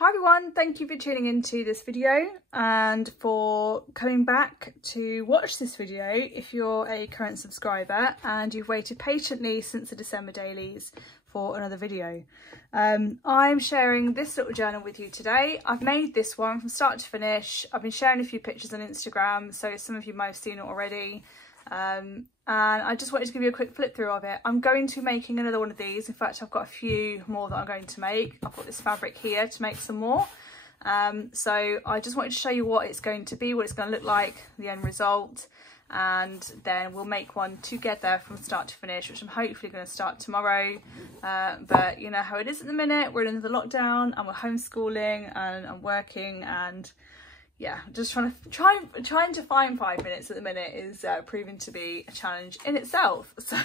Hi everyone, thank you for tuning into this video and for coming back to watch this video if you're a current subscriber and you've waited patiently since the December dailies for another video. I'm sharing this little journal with you today. I've made this one from start to finish. I've been sharing a few pictures on Instagram, so some of you might have seen it already. And I just wanted to give you a quick flip through of it. I'm going to be making another one of these. In fact, I've got a few more that I'm going to make. I've got this fabric here to make some more. So I just wanted to show you what it's going to be, what it's going to look like, the end result. And then we'll make one together from start to finish, which I'm hopefully going to start tomorrow. But you know how it is at the minute. We're in another lockdown and we're homeschooling and I'm working, and yeah, just trying to find 5 minutes at the minute is proving to be a challenge in itself. So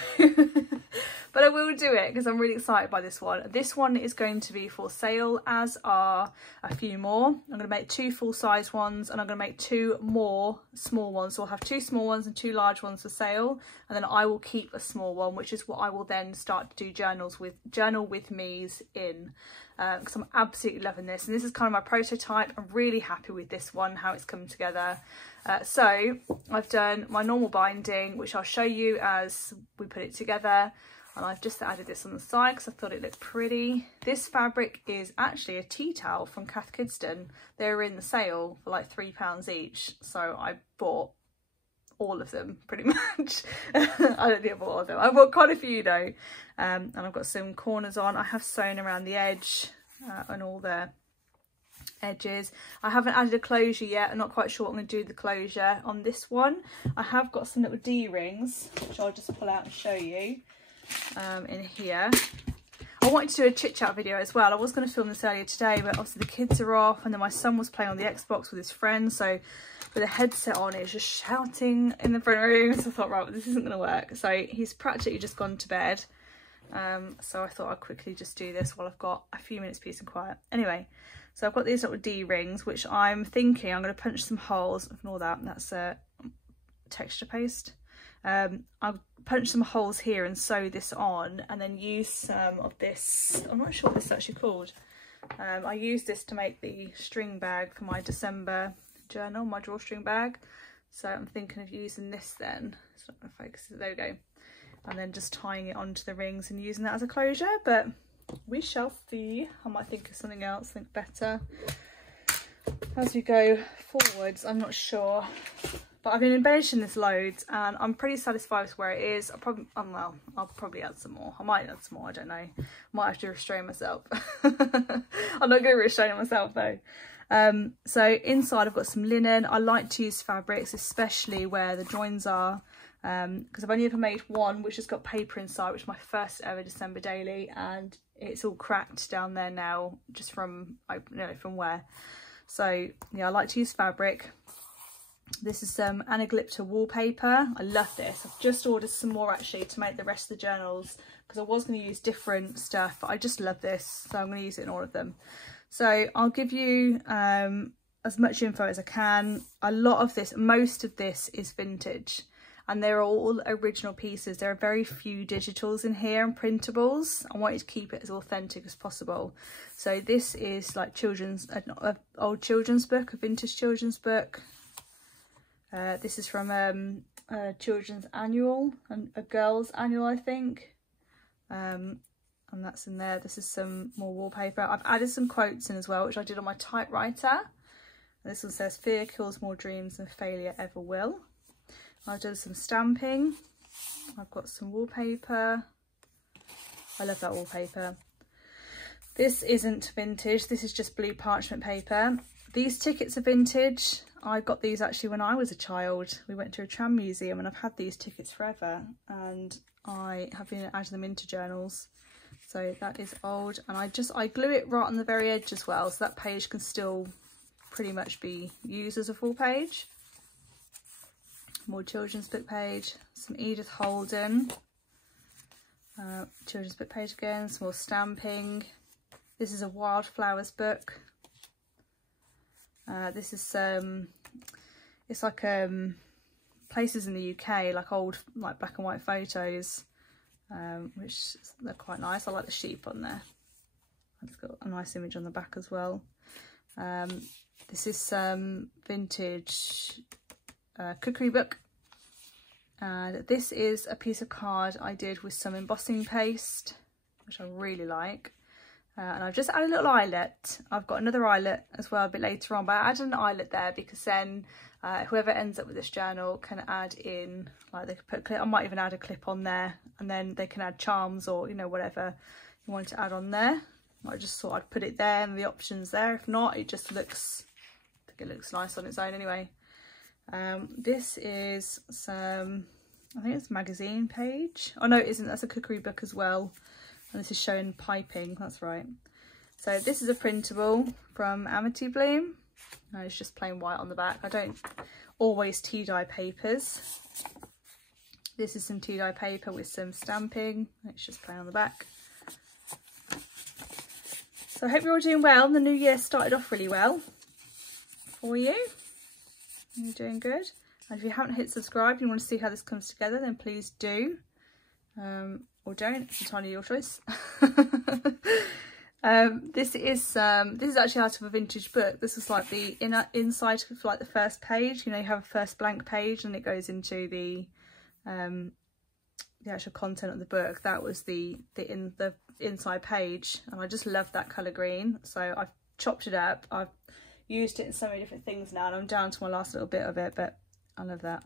but I will do it because I'm really excited by this one. This one is going to be for sale, as are a few more. I'm going to make 2 full-size ones and I'm going to make 2 more small ones. So I'll have 2 small ones and 2 large ones for sale, and then I will keep a small one, which is what I will then start to do journal with me's in. Because I'm absolutely loving this, and this is kind of my prototype. I'm really happy with this one, how it's come together. So I've done my normal binding, which I'll show you as we put it together, and I've just added this on the side because I thought it looked pretty. This fabric is actually a tea towel from Cath Kidston. They were in the sale for like £3 each, so I bought all of them pretty much. I don't think I bought all of them. I bought quite a few though. And I've got some corners on. I have sewn around the edge and all the edges. I haven't added a closure yet. I'm not quite sure what I'm going to do with the closure on this one. I have got some little D-rings, which I'll just pull out and show you in here. I wanted to do a chit chat video as well. I was going to film this earlier today, but obviously the kids are off, and then my son was playing on the Xbox with his friends, so with a headset on, it was just shouting in the front room. So I thought, right, well, this isn't going to work. So he's practically just gone to bed. So I thought I'd quickly just do this while I've got a few minutes peace and quiet. Anyway, so I've got these little D-rings, which I'm thinking I'm going to punch some holes. Ignore that, that's texture paste. I'll punch some holes here and sew this on, and then use some of this. I'm not sure what this is actually called. I used this to make the string bag for my December journal, my drawstring bag. So I'm thinking of using this then. It's not going to focus. There we go. And then just tying it onto the rings and using that as a closure. But we shall see. I might think of something else, think better as we go forwards. I'm not sure. But I've been embellishing this loads and I'm pretty satisfied with where it is. Well, I'll probably add some more. I might add some more, I don't know. Might have to restrain myself. I'm not going to restrain myself though. So inside I've got some linen. I like to use fabrics, especially where the joins are, because I've only ever made one which has got paper inside, which is my first ever December daily, and it's all cracked down there now just from, from wear. So yeah, I like to use fabric. This is some Anaglypta wallpaper. I love this. I've just ordered some more actually to make the rest of the journals, because I was going to use different stuff, but I just love this, so I'm going to use it in all of them. So I'll give you as much info as I can. A lot of this, most of this is vintage, and they're all original pieces. There are very few digitals in here and printables. I wanted to keep it as authentic as possible. So this is like children's, old children's book, a vintage children's book. This is from a children's annual, a girl's annual, I think. And that's in there. This is some more wallpaper. I've added some quotes in as well, which I did on my typewriter. And this one says, "Fear kills more dreams than failure ever will." I've done some stamping. I've got some wallpaper. I love that wallpaper. This isn't vintage. This is just blue parchment paper. These tickets are vintage. I got these actually when I was a child. We went to a tram museum and I've had these tickets forever, and I have been adding them into journals. So that is old, and I glue it right on the very edge as well, so that page can still pretty much be used as a full page. More children's book page, some Edith Holden, children's book page again, some more stamping. This is a wildflowers book. This is it's like places in the UK, like old black and white photos, which they're quite nice. I like the sheep on there. It's got a nice image on the back as well. This is some vintage cookery book. And this is a piece of card I did with some embossing paste, which I really like. And I've just added a little eyelet. I've got another eyelet as well a bit later on, but I added an eyelet there because then whoever ends up with this journal can add in, like they could put clip, I might even add a clip on there, and then they can add charms or, you know, whatever you want to add on there. I just thought I'd put it there and the options there. If not, it just looks, I think it looks nice on its own anyway. This is some, I think it's a magazine page. Oh no, it isn't, that's a cookery book as well. And this is showing piping, that's right. So this is a printable from Amity Bloom. And it's just plain white on the back. I don't always tea dye papers. This is some tea dye paper with some stamping. It's just plain on the back. So I hope you're all doing well. The new year started off really well for you. You're doing good. And if you haven't hit subscribe and you want to see how this comes together, then please do. Or don't, it's entirely your choice. This is actually out of a vintage book. This is like the inside of like the first page. You know, you have a first blank page and it goes into the actual content of the book. That was the inside page, and I just love that colour green. So I've chopped it up. I've used it in so many different things now, and I'm down to my last little bit of it, but I love that.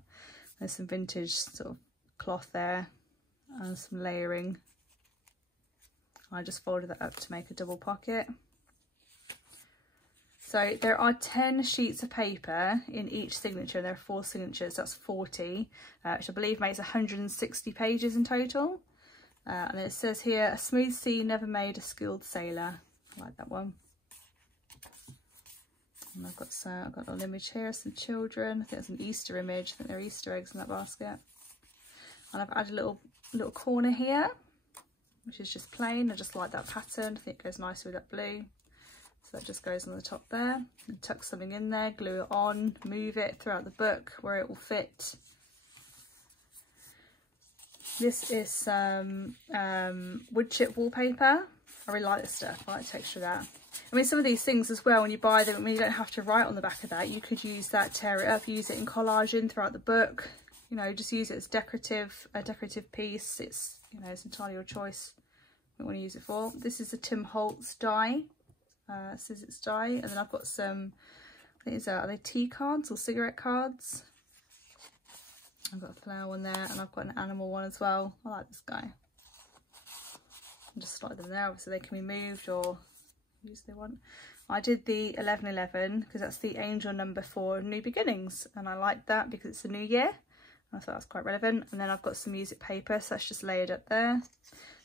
There's some vintage sort of cloth there and some layering. I just folded that up to make a double pocket. So there are 10 sheets of paper in each signature. There are 4 signatures, that's 40, which I believe makes 160 pages in total. And it says here, a smooth sea never made a skilled sailor. I like that one. And I've got a little image here, some children. I think it's an Easter image. I think there are Easter eggs in that basket. And I've added a little corner here, which is just plain. I just like that pattern. I think it goes nicely with that blue. So that just goes on the top there. And tuck something in there, glue it on, move it throughout the book where it will fit. This is some wood chip wallpaper. I really like this stuff. I like the texture of that. I mean, some of these things as well, when you buy them, I mean, you don't have to write on the back of that. You could use that, tear it up, use it in collaging throughout the book. You know, just use it as a decorative piece. It's, you know, it's entirely your choice what you want to use it for. This is a Tim Holtz die, scissors die, and then I've got some, I think are they tea cards or cigarette cards? I've got a flower one there, and I've got an animal one as well. I like this guy. I'll just slide them there so they can be moved or used if they want. I did the 1111 because that's the angel number for new beginnings, and I like that because it's a new year. I thought that's quite relevant. And then I've got some music paper, so that's just layered up there.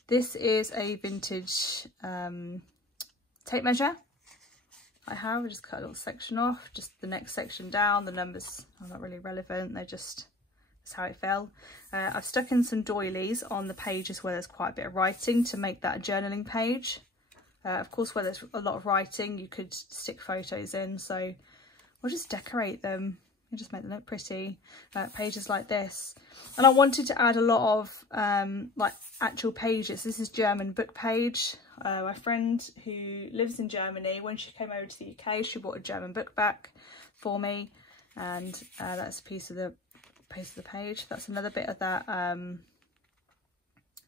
This is a vintage tape measure I just cut a little section off, just the next section down. The numbers are not really relevant, they're just, that's how it fell. I've stuck in some doilies on the pages where there's quite a bit of writing to make that a journaling page. Of course, where there's a lot of writing, you could stick photos in, so we'll just decorate them. Just make them look pretty. Pages like this, and I wanted to add a lot of like actual pages. This is German book page. My friend who lives in Germany, when she came over to the UK, she bought a German book back for me, and that's a piece of the page. That's another bit of that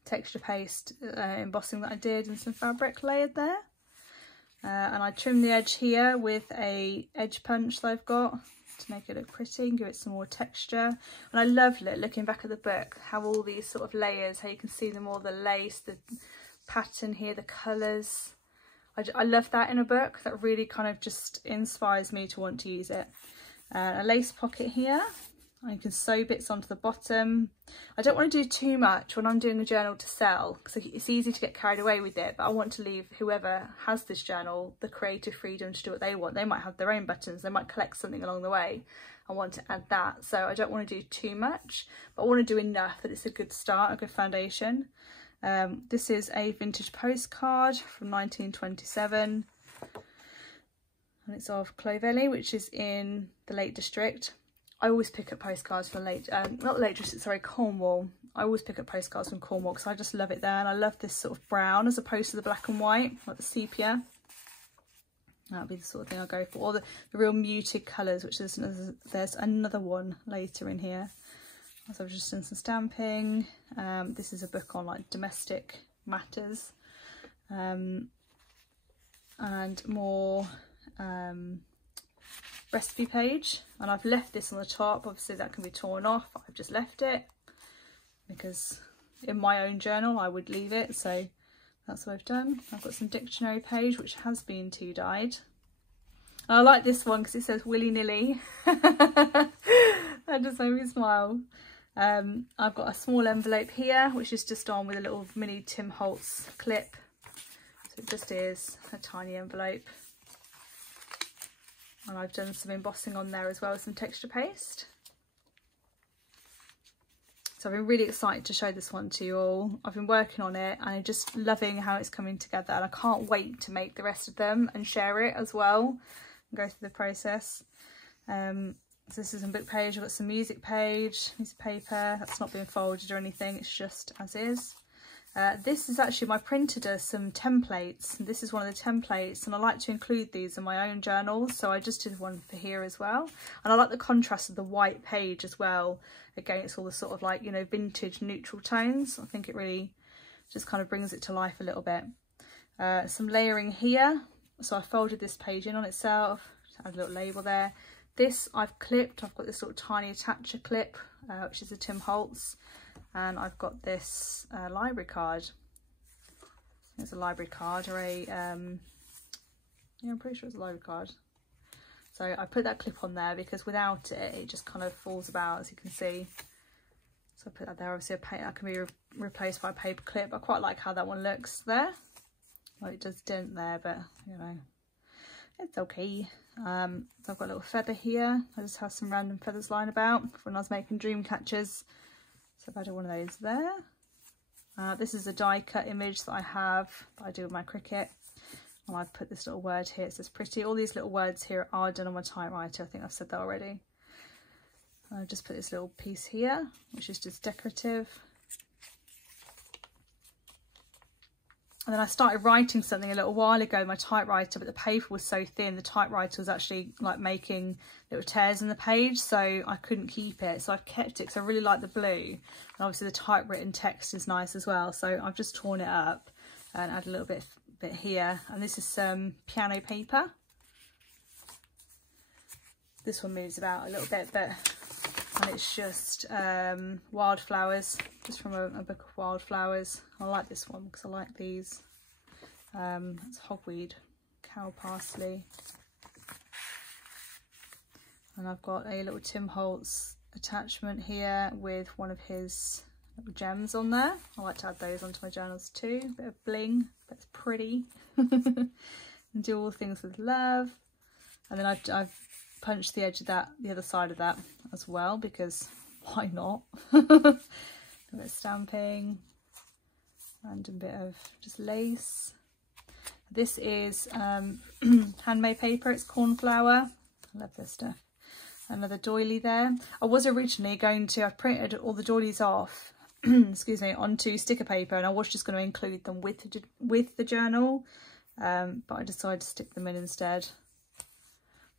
texture paste embossing that I did, and some fabric layered there. And I trimmed the edge here with a edge punch that I've got to make it look pretty and give it some more texture. And I love looking back at the book, how all these sort of layers, how you can see them all, the lace, the pattern here, the colours. I love that in a book. That really kind of just inspires me to want to use it. A lace pocket here, and you can sew bits onto the bottom. I don't want to do too much when I'm doing a journal to sell, because it's easy to get carried away with it, but I want to leave whoever has this journal the creative freedom to do what they want. They might have their own buttons, they might collect something along the way. I want to add that, so I don't want to do too much, but I want to do enough that it's a good start, a good foundation. This is a vintage postcard from 1927, and it's of Clovelly, which is in the Lake District. I always pick up postcards from not Lake District, sorry, Cornwall. I always pick up postcards from Cornwall because I just love it there, and I love this sort of brown as opposed to the black and white, like the sepia. That would be the sort of thing I'll go for, or the real muted colours, which is there's another one later in here. So I've just done some stamping. This is a book on like domestic matters, and more recipe page, and I've left this on the top. Obviously that can be torn off. I've just left it because in my own journal I would leave it, so that's what I've done. I've got some dictionary page which has been dyed. I like this one because it says willy-nilly. That just made me smile. I've got a small envelope here which is just on with a little mini Tim Holtz clip, so it just is a tiny envelope. And I've done some embossing on there as well as some texture paste. So I've been really excited to show this one to you all. I've been working on it and I'm just loving how it's coming together, and I can't wait to make the rest of them and share it as well and go through the process. So this is a book page. I've got some music page, piece of paper. That's not been folded or anything, it's just as is. This is actually, my printer does some templates. This is one of the templates, and I like to include these in my own journals, so I just did one for here as well. And I like the contrast of the white page as well against all the sort of like, you know, vintage neutral tones. I think it really just kind of brings it to life a little bit. Some layering here. So I folded this page in on itself, add a little label there. This I've clipped. I've got this little tiny attacher clip, which is a Tim Holtz. And I've got this library card. It's a library card, or a, yeah, I'm pretty sure it's a library card. So I put that clip on there because without it, it just kind of falls about, as you can see. So I put that there. Obviously, that can be replaced by a paper clip. I quite like how that one looks there. Well, it does dent there, but, you know, it's okay. So I've got a little feather here. I just have some random feathers lying about from when I was making dream catchers. So I've added one of those there. This is a die cut image that I have that I do with my Cricut, and I've put this little word here. It says pretty. All these little words here are done on my typewriter. I think I've said that already. I've just put this little piece here, which is just decorative. And then I started writing something a little while ago with my typewriter, but the paper was so thin, the typewriter was actually like making little tears in the page, so I couldn't keep it. So I've kept it because I really like the blue. And obviously the typewritten text is nice as well. So I've just torn it up and added a little bit here. And this is some piano paper. This one moves about a little bit, but and it's just wildflowers, just from a book of wildflowers. I like this one because I like these. It's hogweed, cow parsley, and I've got a little Tim Holtz attachment here with one of his little gems on there. I like to add those onto my journals too. A bit of bling, but it's pretty. And do all things with love. And then I've punched the edge of that, the other side of that as well, because why not? A bit of stamping, random bit of just lace. This is handmade paper. It's cornflower. I love this stuff. Another doily there. I was originally going to, I printed all the doilies off excuse me, onto sticker paper, and I was just going to include them with the journal, but I decided to stick them in instead,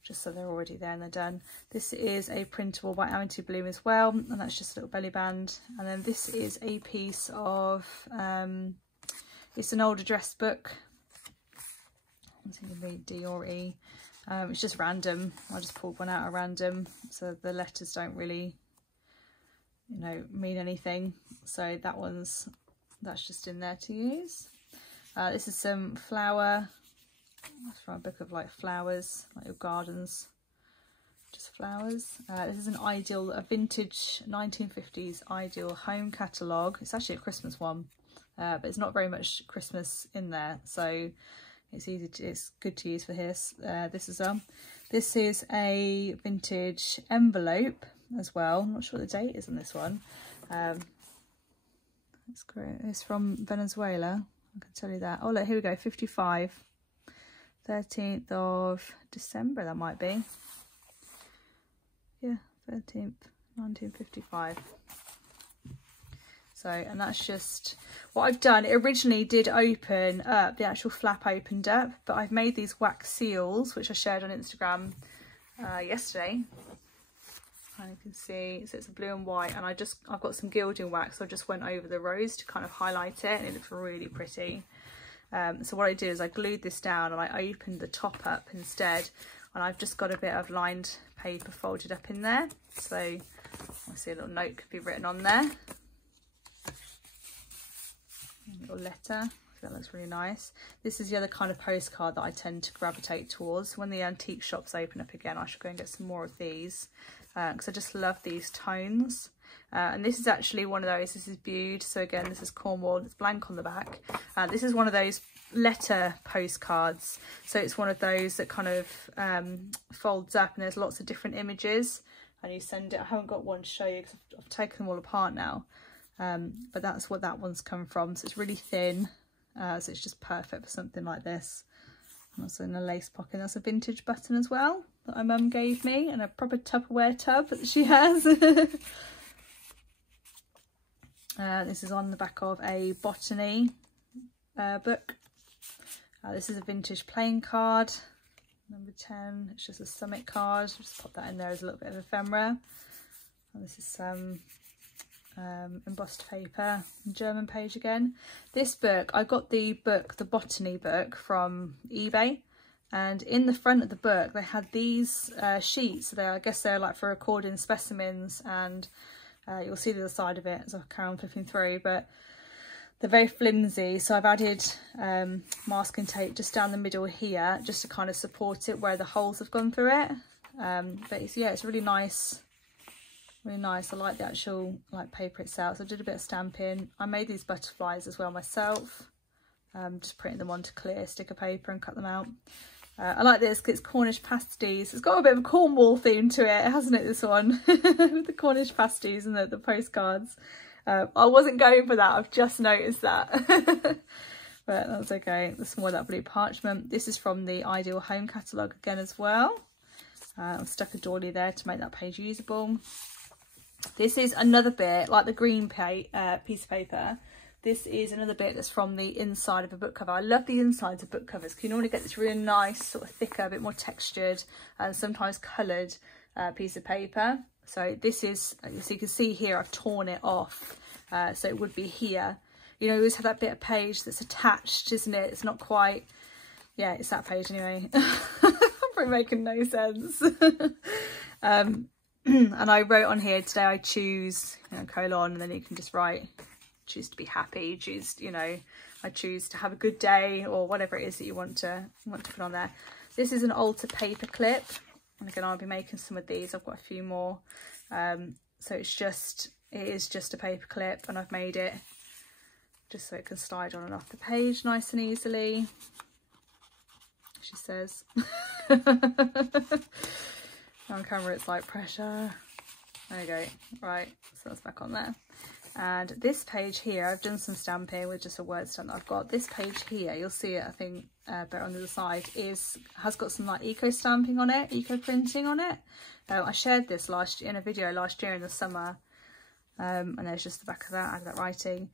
just so they're already there and they're done. This is a printable by Amity Bloom as well, and that's just a little belly band. And then this is a piece of, it's an old address book. I think it may be D or E. It's just random. I just pulled one out at random, so the letters don't really, you know, mean anything. So that's just in there to use. This is some flower. That's from a book of like flowers, like your gardens, just flowers. This is a vintage 1950s ideal home catalogue. It's actually a Christmas one, but it's not very much Christmas in there, so it's good to use for this. This is a vintage envelope as well. I'm not sure what the date is on this one. It's great. It's from Venezuela. I can tell you that. Oh look, here we go. 55. 13th of December, that might be. Yeah, 13th, 1955. So, and that's just what I've done. It originally did open up, the actual flap opened up, but I've made these wax seals, which I shared on Instagram yesterday. And you can see, so it's a blue and white, and I've got some gilding wax, so I just went over the rose to kind of highlight it, and it looks really pretty. So what I did is I glued this down and I opened the top up instead, and I've just got a bit of lined paper folded up in there, so I see a little note could be written on there. A little letter, that looks really nice. This is the other kind of postcard that I tend to gravitate towards. When the antique shops open up again, I should go and get some more of these, because I just love these tones. And this is actually one of those. This is Bude, so again this is Cornwall, it's blank on the back. This is one of those letter postcards, so it's one of those that kind of folds up, and there's lots of different images, and you send it. I haven't got one to show you because I've taken them all apart now. But that's what that one's come from, so it's really thin, so it's just perfect for something like this. And also in a lace pocket. That's a vintage button as well that my mum gave me, and a proper Tupperware tub that she has. This is on the back of a botany book. This is a vintage playing card, number 10. It's just a summit card. Just pop that in there as a little bit of ephemera. And this is some embossed paper, German page again. This book, I got the book, the botany book, from eBay, and in the front of the book they had these sheets. So I guess they're like for recording specimens, and you'll see the other side of it as I carry on flipping through, but they're very flimsy, so I've added masking tape just down the middle here just to kind of support it where the holes have gone through it. But it's, yeah, it's really nice. Really nice. I like the actual like paper itself. So I did a bit of stamping. I made these butterflies as well myself. Just printing them onto clear sticker paper and cut them out. I like this because it's Cornish pasties. It's got a bit of a Cornwall theme to it, hasn't it, this one? With the Cornish pasties and the postcards. I wasn't going for that, I've just noticed that. But that's okay. There's some more of that blue parchment. This is from the Ideal Home catalogue again as well. I've stuck a doily there to make that page usable. This is another bit, like the green piece of paper. This is another bit that's from the inside of a book cover. I love the insides of book covers because you normally get this really nice, sort of thicker, a bit more textured and sometimes coloured piece of paper. So this is, so you can see here, I've torn it off. So it would be here. You know, you always have that bit of page that's attached, isn't it? It's not quite, yeah, it's that page anyway. I'm probably making no sense. And I wrote on here, today I choose, you know, colon, and then you can just write, choose to be happy, choose, you know, I choose to have a good day, or whatever it is that you want to put on there. This is an altar paper clip, and again I'll be making some of these. I've got a few more. So it is just a paper clip, and I've made it just so it can slide on and off the page nice and easily, she says. On camera it's like pressure. There you go. Right, so that's back on there. And this page here, I've done some stamping with just a word stamp that I've got. This page here, you'll see it, I think, better on the other side, has got some like eco stamping on it, eco printing on it. I shared this in a video last year in the summer, and there's just the back of that. I have that writing.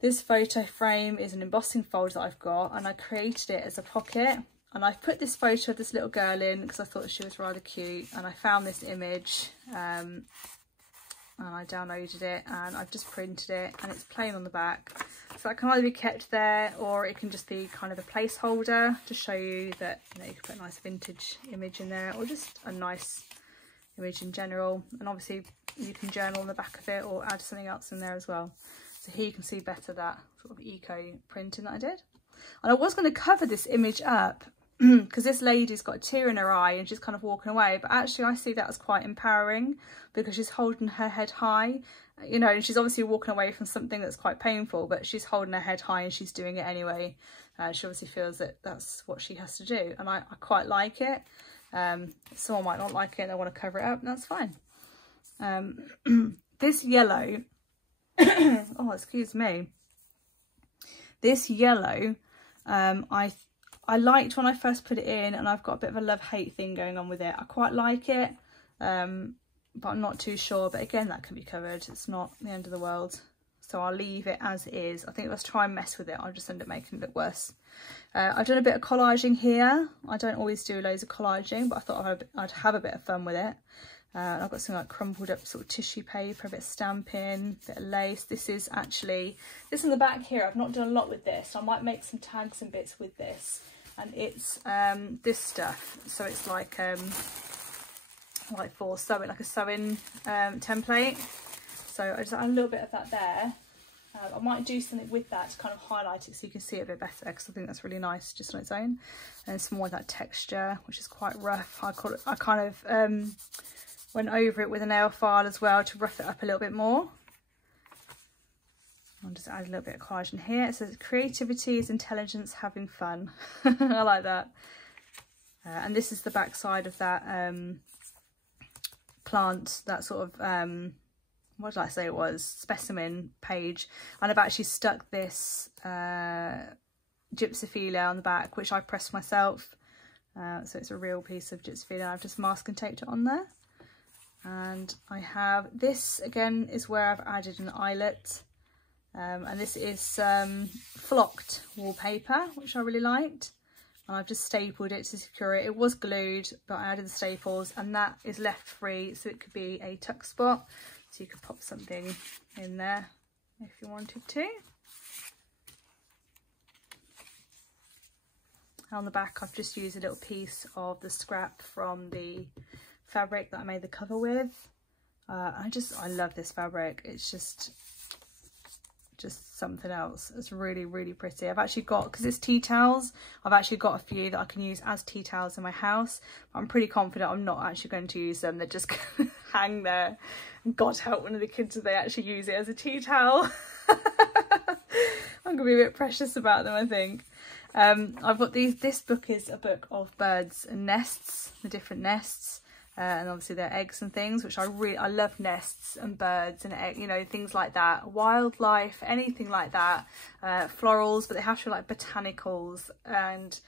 This photo frame is an embossing folder that I've got, and I created it as a pocket. And I've put this photo of this little girl in because I thought she was rather cute, and I found this image and I downloaded it and I've just printed it, and it's plain on the back. So that can either be kept there, or it can just be kind of a placeholder to show you that, you know, you can put a nice vintage image in there, or just a nice image in general. And obviously you can journal on the back of it or add something else in there as well. So here you can see better that sort of eco printing that I did. And I was going to cover this image up because this lady's got a tear in her eye and she's kind of walking away, but actually I see that as quite empowering because she's holding her head high, you know, and she's obviously walking away from something that's quite painful, but she's holding her head high and she's doing it anyway. She obviously feels that that's what she has to do, and I quite like it. Someone might not like it and they want to cover it up, and that's fine. This yellow, oh excuse me, this yellow, I liked when I first put it in, and I've got a bit of a love-hate thing going on with it. I quite like it, but I'm not too sure. But again, that can be covered. It's not the end of the world. so I'll leave it as is. I think let's try and mess with it, I'll just end up making it look worse. I've done a bit of collaging here. I don't always do loads of collaging, but I thought I'd have a bit of fun with it. And I've got some like crumpled up sort of tissue paper, a bit of stamping, a bit of lace. This is actually, this in the back here, I've not done a lot with this. I might make some tags and bits with this. And it's this stuff. So it's like for sewing, like a sewing template. So I just add a little bit of that there. I might do something with that to kind of highlight it so you can see it a bit better, because I think that's really nice just on its own. And some more of that texture, which is quite rough. I kind of went over it with a nail file as well to rough it up a little bit more. I'll just add a little bit of collagen here. It says creativity is intelligence having fun. I like that. And this is the back side of that plant, that sort of what did I say it was, specimen page. And I've actually stuck this gypsophilia on the back, which I pressed myself. So it's a real piece of gypsophilia. I've just mask and taped it on there. And I have this, again, is where I've added an eyelet. And this is flocked wallpaper, which I really liked. And I've just stapled it to secure it. It was glued, but I added the staples, and that is left free, so it could be a tuck spot. So you could pop something in there if you wanted to. On the back, I've just used a little piece of the scrap from the fabric that I made the cover with. I love this fabric. It's just something else. It's really, really pretty. I've actually got, because it's tea towels, I've actually got a few that I can use as tea towels in my house. I'm pretty confident I'm not actually going to use them. They're just going to hang there. And God help one of the kids if they actually use it as a tea towel. I'm going to be a bit precious about them, I think. I've got these. This book is a book of birds and nests, the different nests. And obviously their eggs and things, which I love nests and birds and egg, you know, things like that, wildlife, anything like that, florals, but they have to be like botanicals and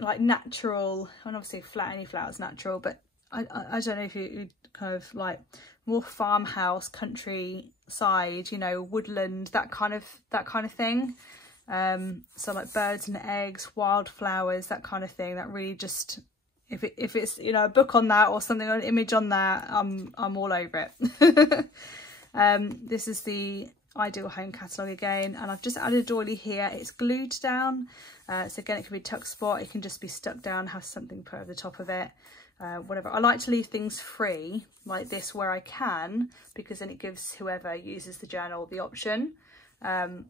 like natural, and obviously any flower's natural, but I don't know if you kind of like more farmhouse, countryside, you know, woodland, that kind of thing. So like birds and eggs, wildflowers, that kind of thing, that really just, if it's, you know, a book on that or something, an image on that, I'm all over it. This is the Ideal Home catalogue again, and I've just added a doily here. It's glued down, so again, it can be tuck spot, it can just be stuck down, have something put over the top of it, whatever. I like to leave things free like this where I can, because then it gives whoever uses the journal the option, and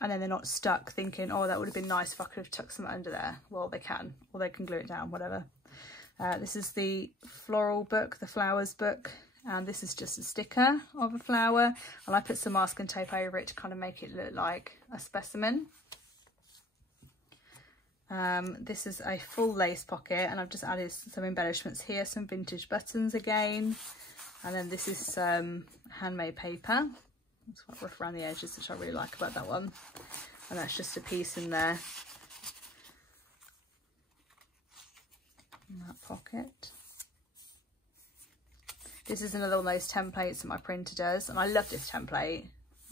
then they're not stuck thinking, oh, that would have been nice if I could have tucked something under there. Well, they can, or they can glue it down, whatever. This is the floral book, the flowers book, and this is just a sticker of a flower, and I put some masking tape over it to kind of make it look like a specimen. This is a full lace pocket, and I've just added some embellishments here, some vintage buttons again, and then this is handmade paper. It's quite rough around the edges, which I really like about that one, and that's just a piece in there. In that pocket. This is another one of those templates that my printer does, and I love this template.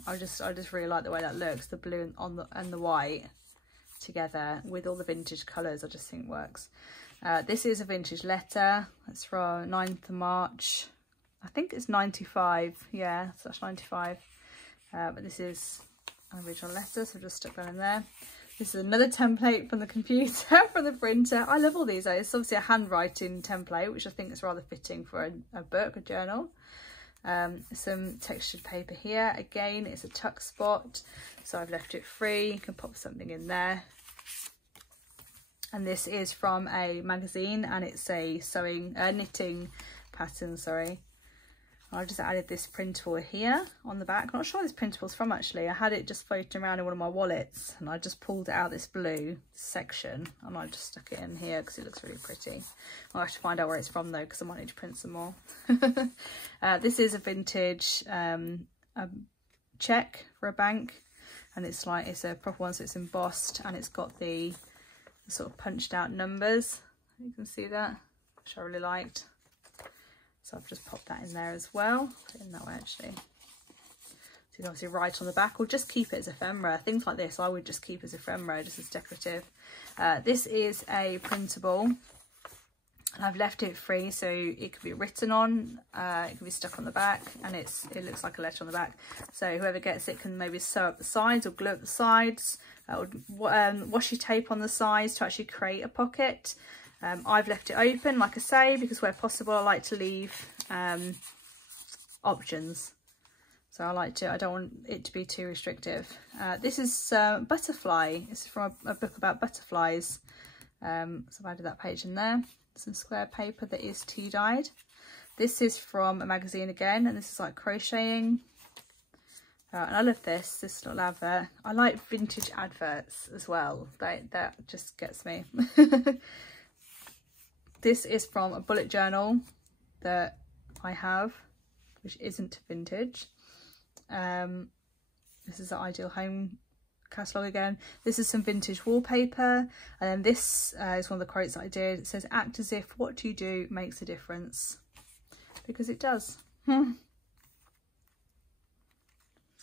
I just really like the way that looks, the blue and the white together with all the vintage colours. I just think it works. This is a vintage letter. It's from 9th of March. I think it's 95. Yeah, so that's 95. But this is an original letter, so I've just stuck that in there. This is another template from the computer, from the printer. I love all these. It's obviously a handwriting template, which I think is rather fitting for a book, a journal. Some textured paper here. Again, it's a tuck spot, so I've left it free. You can pop something in there. And this is from a magazine, and it's a knitting pattern, sorry. I just added this printable here on the back. I'm not sure where this printable's from actually. I had it just floating around in one of my wallets, and I just pulled it out this blue section, and I just stuck it in here because it looks really pretty. I'll have to find out where it's from though, because I might need to print some more. This is a vintage check for a bank, and it's a proper one, so it's embossed, and it's got the sort of punched out numbers. You can see that, which I really liked. So I've just popped that in there as well. Put it in that way actually. So you can obviously write on the back or just keep it as ephemera. Things like this I would just keep as ephemera, just as decorative. This is a printable, and I've left it free so it could be written on, it can be stuck on the back, and it looks like a letter on the back, so whoever gets it can maybe sew up the sides or glue up the sides, or washi tape on the sides to actually create a pocket. I've left it open, like I say, because where possible I like to leave options. So I don't want it to be too restrictive. This is butterfly. This is from a book about butterflies. So I've added that page in there. Some square paper that is tea dyed. This is from a magazine again, and this is like crocheting. And I love this little advert. I like vintage adverts as well. That just gets me. This is from a bullet journal that I have, which isn't vintage. This is the Ideal Home catalogue again. This is some vintage wallpaper, and then this is one of the quotes that I did. It says, "Act as if what you do makes a difference," because it does. So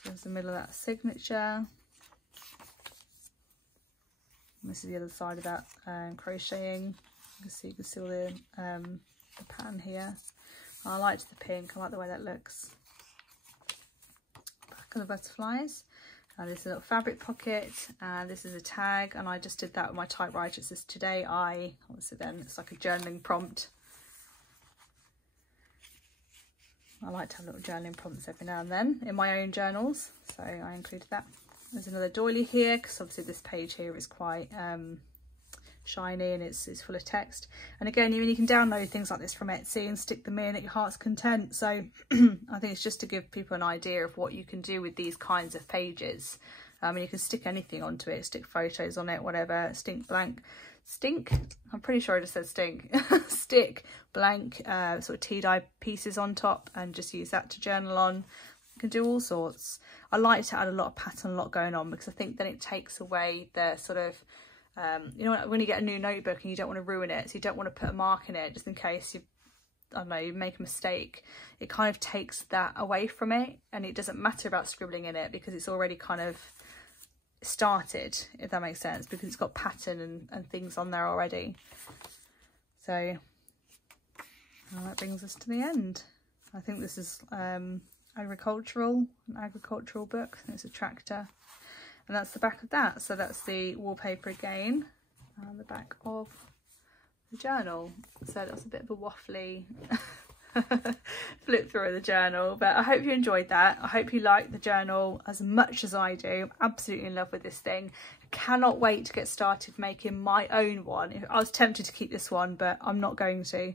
there's the middle of that signature. And this is the other side of that crocheting. You can see all the pattern here. I liked the pink. I like the way that looks. Back of the butterflies. This is a little fabric pocket, and this is a tag, and I just did that with my typewriter. It says, "Today I," what's it then? It's like a journaling prompt. I like to have little journaling prompts every now and then in my own journals, so I included that. There's another doily here, because obviously this page here is quite shiny and it's full of text. And again, you can download things like this from Etsy and stick them in at your heart's content. So I think it's just to give people an idea of what you can do with these kinds of pages. I mean, you can stick anything onto it, stick photos on it, whatever. Stick, I'm pretty sure I just said stink. Stick blank sort of tea dye pieces on top and just use that to journal on. You can do all sorts. I like to add a lot of pattern, a lot going on, because I think then it takes away the sort of you know, when you get a new notebook and you don't want to ruin it, so you don't want to put a mark in it just in case you, I don't know, you make a mistake. It kind of takes that away from it, and it doesn't matter about scribbling in it because it's already kind of started, if that makes sense, because it's got pattern and things on there already. So well, that brings us to the end. I think this is an agricultural book. It's a tractor. And that's the back of that. So that's the wallpaper again, and the back of the journal. So that's a bit of a waffly flip through of the journal, but I hope you enjoyed that. I hope you like the journal as much as I do. I'm absolutely in love with this thing. I cannot wait to get started making my own one. I was tempted to keep this one, but I'm not going to.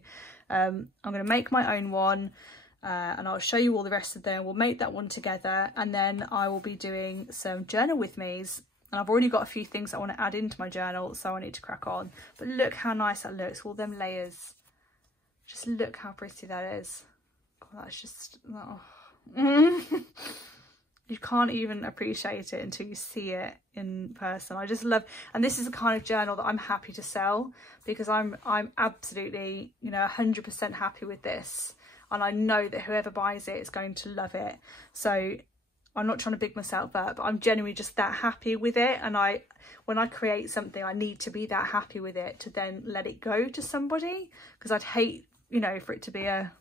I'm going to make my own one. And I'll show you all the rest of them. We'll make that one together, and then I will be doing some journal with me's, and I've already got a few things I want to add into my journal, so I need to crack on. But look how nice that looks, all them layers. Just look how pretty that is. God, that's just, oh. You can't even appreciate it until you see it in person. I just love, and this is the kind of journal that I'm happy to sell, because I'm absolutely, you know, 100% happy with this. And I know that whoever buys it is going to love it. So I'm not trying to big myself up, but I'm genuinely just that happy with it. And when I create something, I need to be that happy with it to then let it go to somebody. Because I'd hate, you know, for it to be a,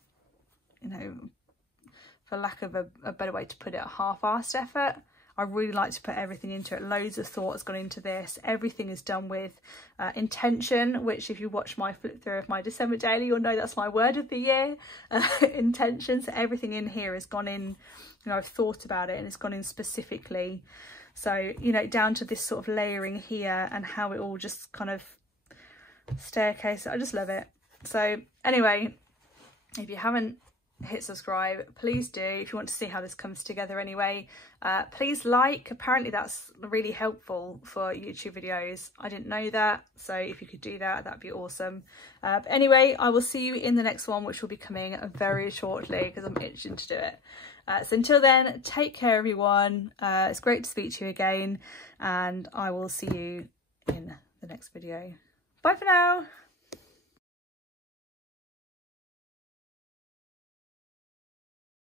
you know, for lack of a better way to put it, a half-assed effort. I really like to put everything into it. Loads of thought has gone into this. Everything is done with intention, which if you watch my flip through of my December daily, you'll know that's my word of the year, intention. So everything in here has gone in, you know, I've thought about it and it's gone in specifically. So, you know, down to this sort of layering here and how it all just kind of staircase. I just love it. So anyway, if you haven't hit subscribe, please do. If you want to see how this comes together anyway, please like. Apparently that's really helpful for YouTube videos. I didn't know that, so if you could do that, that'd be awesome. But anyway, I will see you in the next one, which will be coming very shortly because I'm itching to do it. So until then, take care everyone. It's great to speak to you again, and I will see you in the next video. Bye for now.